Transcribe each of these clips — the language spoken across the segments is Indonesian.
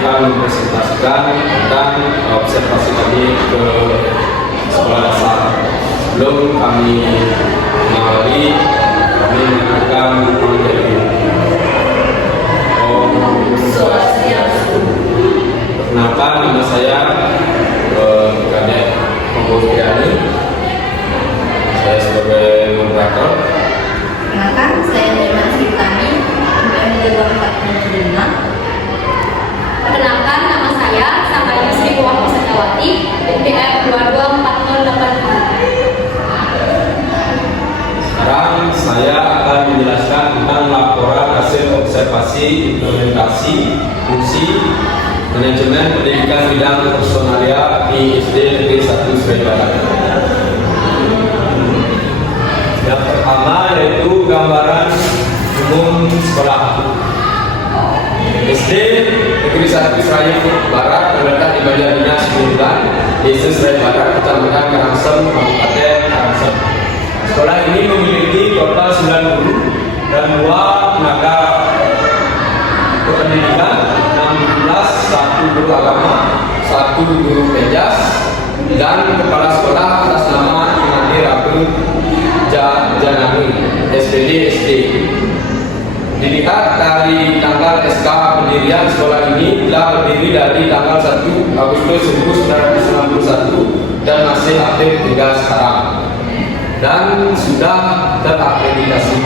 akan mempresentasikan tentang observasi kami ke sekolah dasar. Sebelum kami mengawali, kami mendengarkan materi. Om Swastiastu. Perkenalkan, nama saya Kadek Pembawa Piani. Saya sebagai moderator. Perkenalkan, saya Nirma Sritani, Pembawa 405. Perkenalkan, nama saya Sanggayu Sri Puwang Sejawati, NPM 224080. Sekarang saya akan menjelaskan tentang laporan hasil observasi implementasi fungsi manajemen pendidikan bidang personalia di SD Negeri 1 Serai Barat. Yang pertama yaitu gambaran umum sekolah. SD Negeri 1 Serai Barat terletak di Banjar Dinas 9, Desa Serai Barat, Kecamatan Karangsem, Kabupaten Karangsem. Sekolah ini memiliki total 9 guru dan 2 tenaga kependidikan, 16, 1 guru agama, 1 guru penjas, dan kepala sekolah atas nama Imadi Rabu Janani, SPD SD. Dilihat dari tanggal SK pendirian sekolah ini telah berdiri dari tanggal 1 Agustus 1991 dan masih aktif hingga sekarang dan sudah terakreditasi.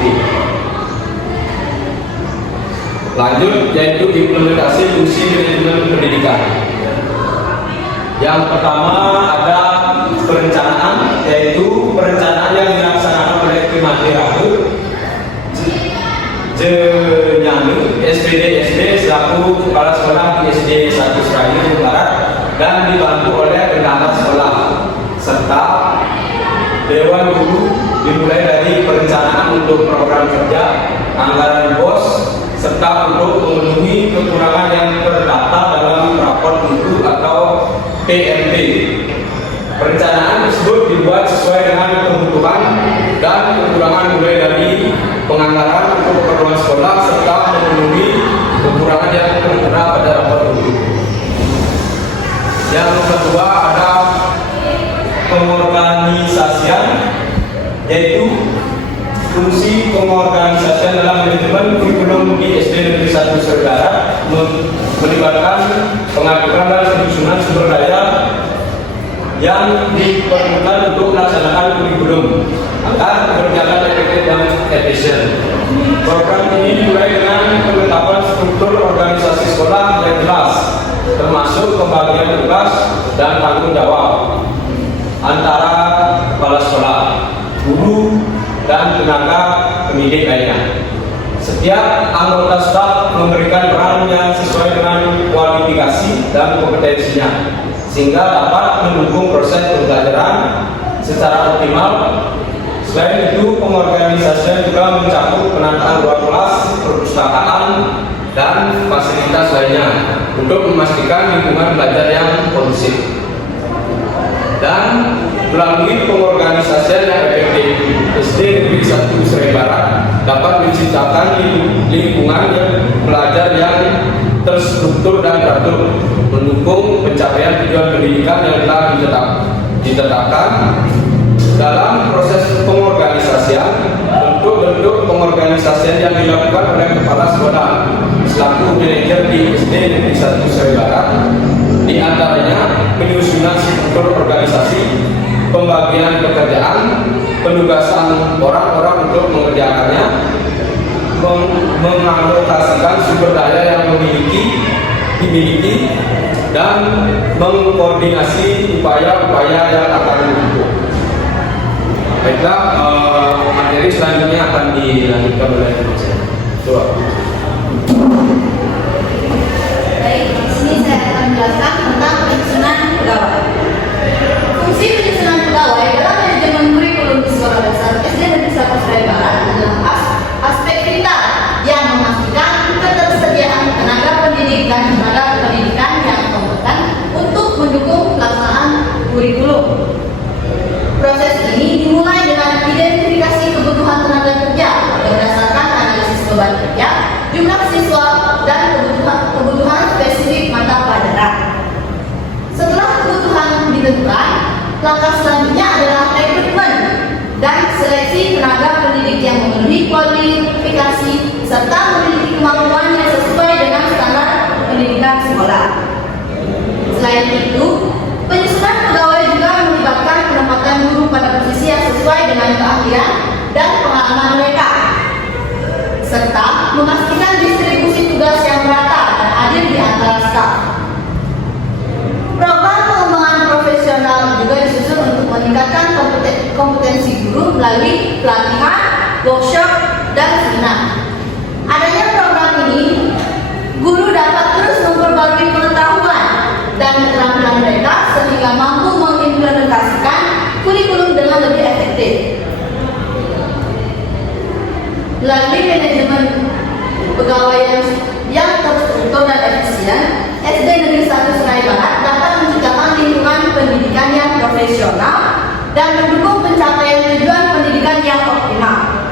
Lanjut, yaitu implementasi fungsi manajemen pendidikan. Yang pertama ada perencanaan, yaitu perencanaan yang dilaksanakan oleh Imadi Rabu Janani, SPD SD selaku kepala sekolah di SD 1 Serai Barat dan dibantu oleh bendahara sekolah serta Dewan Guru, dimulai dari perencanaan untuk program kerja, anggaran BOS, serta untuk memenuhi kekurangan yang terdata dalam rapor mutu atau PMT. Perencanaan tersebut dibuat sesuai dengan kebutuhan dan kekurangan mulai dari penganggaran untuk keperluan sekolah serta memenuhi kekurangan yang tertera pada rapor mutu. Yang kedua ada pengorganisasian, yaitu fungsi pengorganisasian dalam manajemen kurikulum di SD Negeri 1 Serai Barat melibatkan pengaturan dan penyusunan sumber daya yang diperlukan untuk melaksanakan kurikulum agar berjalan efektif dan efisien. Program ini dimulai dengan penetapan struktur organisasi sekolah yang jelas, termasuk pembagian tugas dan tanggung jawab antara kepala sekolah, guru, dan tenaga pendidik lainnya. Setiap anggota staf memberikan peran yang sesuai dengan kualifikasi dan kompetensinya, sehingga dapat mendukung proses pembelajaran secara optimal. Selain itu, pengorganisasian juga mencakup penataan ruang kelas, perpustakaan, dan fasilitas lainnya untuk memastikan lingkungan belajar yang kondusif. Dan melalui pengorganisasian yang efektif, SD Negeri 1 Serai Barat dapat menciptakan lingkungan belajar yang terstruktur dan teratur, mendukung pencapaian tujuan pendidikan yang telah ditetapkan. Dalam proses pengorganisasian, bentuk-bentuk pengorganisasian yang dilakukan oleh kepala sekolah selaku manajer di SD Negeri 1 Serai Barat, di antaranya penyusunan struktur organisasi, pembagian pekerjaan, penugasan orang-orang untuk mengerjakannya, mengalokasikan sumber daya yang dimiliki, dan mengkoordinasi upaya-upaya yang akan didukung. Baiklah, materi selanjutnya akan dilanjutkan oleh Tuan. Baik, di sini saya akan menjelaskan tentang penyusunan pegawai. Fungsi penyusunan pegawai dalam manajemen kurikulum di sekolah dasar SD Negeri 1 Serai Barat adalah aspek vital yang memastikan ketersediaan tenaga pendidik dan tenaga pendidikan yang kompeten untuk mendukung pelaksanaan kurikulum. Proses ini dimulai dengan identifikasi kebutuhan tenaga kerja berdasarkan analisis beban kerja, jumlah siswa, dan kebutuhan spesifik mata Langkah selanjutnya adalah rekrutmen dan seleksi tenaga pendidik yang memenuhi kualifikasi serta memiliki kemampuan yang sesuai dengan standar pendidikan sekolah. Selain itu, penyusunan pegawai juga melibatkan penempatan guru pada posisi yang sesuai dengan keahlian dan pengalaman mereka, serta memastikan distribusi tugas yang merata dan adil di antara staf. Program pengembangan profesional juga disusun untuk meningkatkan kompetensi guru melalui pelatihan, workshop, dan seminar. Adanya program ini, guru dapat terus memperbarui pengetahuan dan keterampilan mereka sehingga mampu mengimplementasikan kurikulum dengan lebih efektif. Melalui manajemen pegawai yang terstruktur dan efisien, SD Negeri 1 Serai Barat dapat menciptakan lingkungan pendidikan yang profesional dan mendukung pencapaian tujuan pendidikan yang optimal.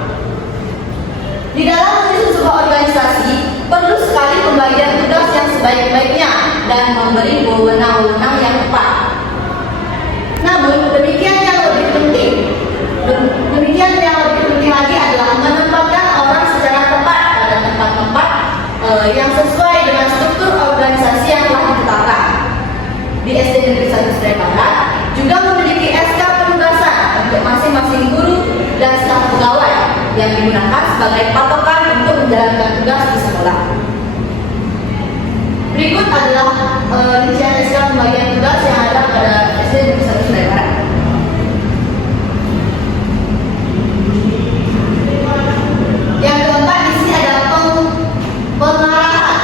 Di dalam menyusun sebuah organisasi, perlu sekali pembagian tugas yang sebaik-baiknya dan memberi wewenang-wewenang yang tepat. Namun, demikian yang lebih penting lagi adalah menempatkan orang secara tepat pada tempat-tempat yang sesuai dengan struktur organisasi yang telah ditetapkan. Di SD Negeri 1 Serai Barat juga memiliki SK penugasan untuk masing-masing guru dan staf pegawai yang digunakan sebagai patokan untuk menjalankan tugas di sekolah. Berikut adalah rincian SK pembagian tugas yang ada pada SD Negeri 1 Serai Barat. Yang keempat di sini adalah pengarahan,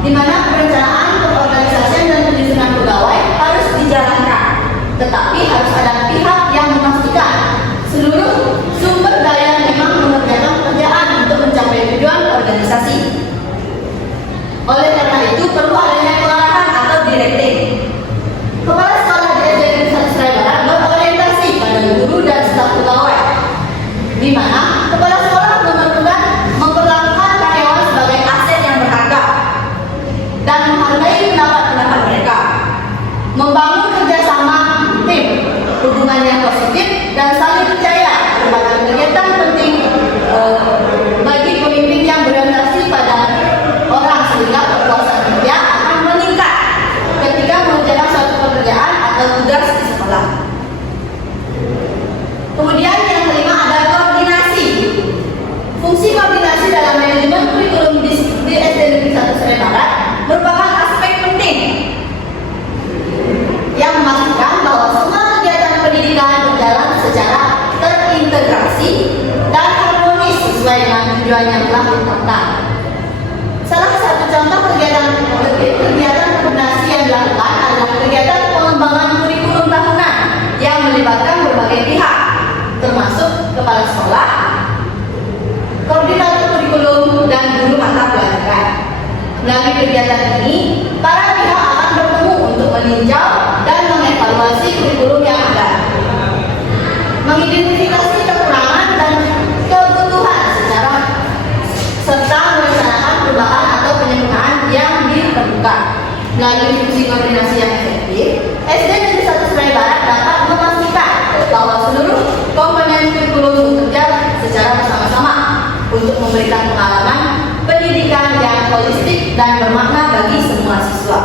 di mana perencanaan, pengorganisasian dan penyusunan pegawai harus dijalankan, tetapi harus ada pihak yang memastikan seluruh sumber daya memang mengerjakan pekerjaan untuk mencapai tujuan organisasi. Oleh karena itu perlu adanya pengarahan atau directing. Kepala sekolah di SD Negeri 1 Serai Barat berorientasi pada guru dan staf pegawai, di mana kepala sekolah memperlakukan karyawan sebagai aset yang berharga dan menghargai pendapat-pendapat mereka, membangun kerjasama tim, hubungan yang positif dan saling percaya merupakan kegiatan penting bagi pemimpin yang berorientasi pada orang sehingga kepuasan kerja akan meningkat ketika mengerjakan suatu pekerjaan atau tugas di sekolah. Kemudian yang kelima ada koordinasi. Fungsi koordinasi dalam manajemen kurikulum di SD Negeri 1 Serai Barat merupakan aspek penting yang memastikan bahwa semua kegiatan pendidikan berjalan secara terintegrasi dan harmonis sesuai dengan tujuan yang telah ditetapkan. Salah satu contoh kegiatan koordinasi yang dilakukan adalah kegiatan pengembangan kurikulum tahunan yang melibatkan berbagai pihak, termasuk kepala sekolah, koordinator kurikulum, dan guru mata pelajaran. Melalui kegiatan ini, para pihak akan bertemu untuk meninjau dan mengevaluasi kurikulum yang ada, mengidentifikasi kekurangan dan kebutuhan serta merencanakan perubahan atau penyempurnaan yang diperlukan. Melalui fungsi koordinasi yang efektif, SD Negeri 1 Serai Barat dapat memastikan bahwa seluruh komponen kurikulum bekerja secara bersama-sama untuk memberikan pengalaman pendidikan yang holistik dan bermakna bagi semua siswa.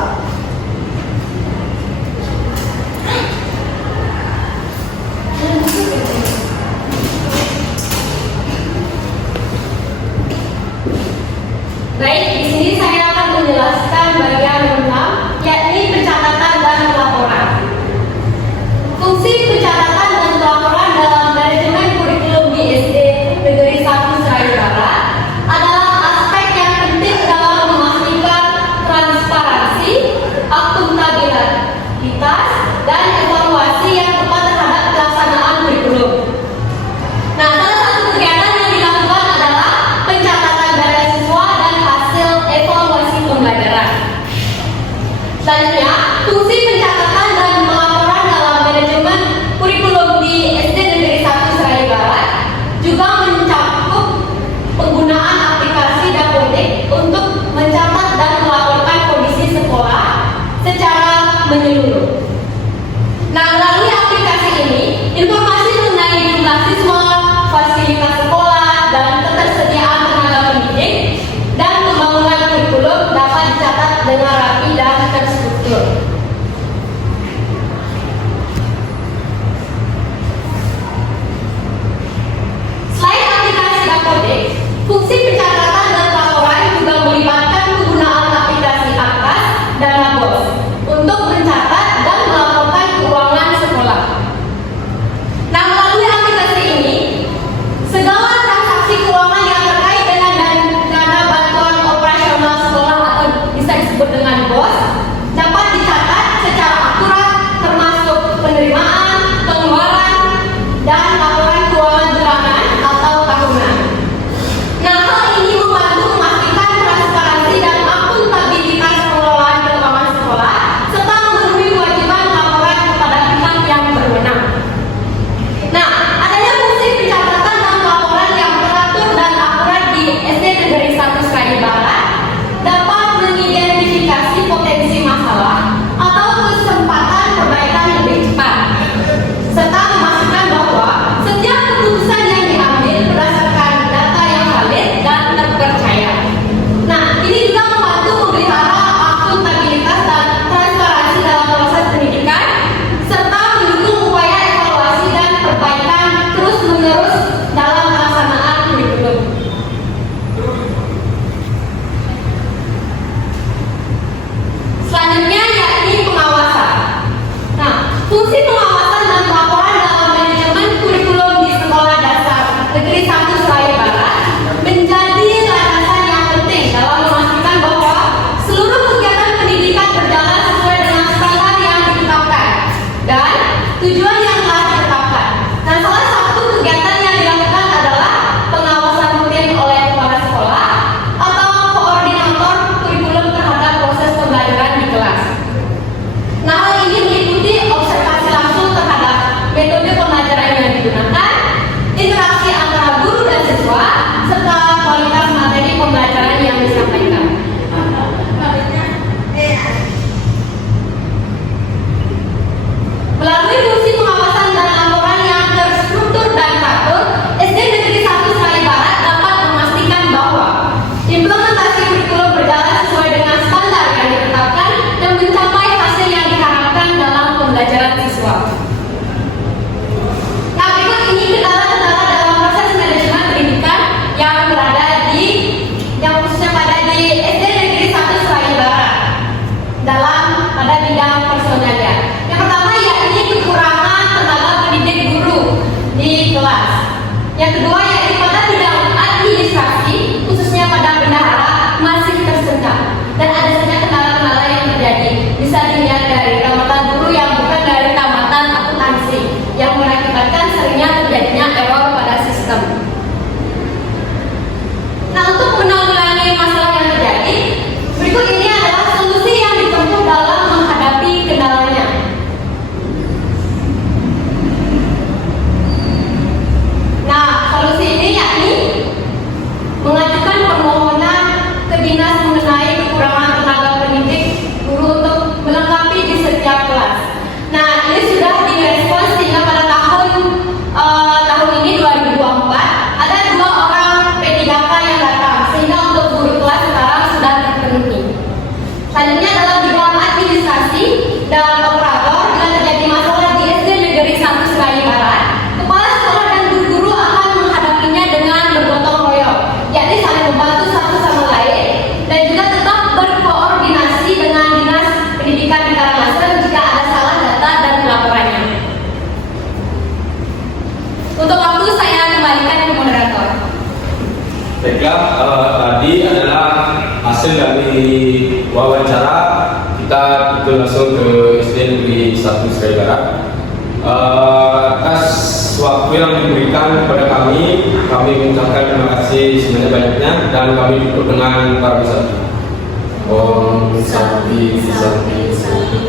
Baik, di sini saya akan menjelaskan bagian 6, yakni pencatatan dan pelaporan. Fungsi pencatatan dan pelaporan dalam manajemen kurikulum di SD Negeri 1 Serai Barat adalah aspek yang penting dalam memastikan transparansi, akuntabilitas, dan evaluasi yang tepat terhadap pelaksanaan kurikulum. Nah, salah satu kegiatan yang dilakukan adalah pencatatan data siswa dan hasil evaluasi pembelajaran. Selanjutnya, fungsi pencatatan dan pelaporan dalam manajemen kurikulum di SD Negeri 1 Serai Barat juga mencakup penggunaan aplikasi Dapodik untuk mencatat dan melaporkan kondisi sekolah secara menyeluruh. Nah, Selanjutnya adalah bidang administrasi dan operator. Jika terjadi masalah di SD Negeri 1 Serai Barat, kepala sekolah dan guru akan menghadapinya dengan bergotong royong, yakni saling membantu satu sama lain dan juga tetap berkoordinasi dengan Dinas Pendidikan di Karangasem jika ada salah data dan pelaporannya. Untuk waktu saya kembalikan ke moderator. Baiklah, tadi adalah hasil dari wawancara kita itu langsung ke SD Negeri 1 Serai Barat. Atas waktu yang diberikan kepada kami mengucapkan terima kasih sebanyak-banyaknya dan kami tutup dengan para peserta. Om Santi Santi Santi.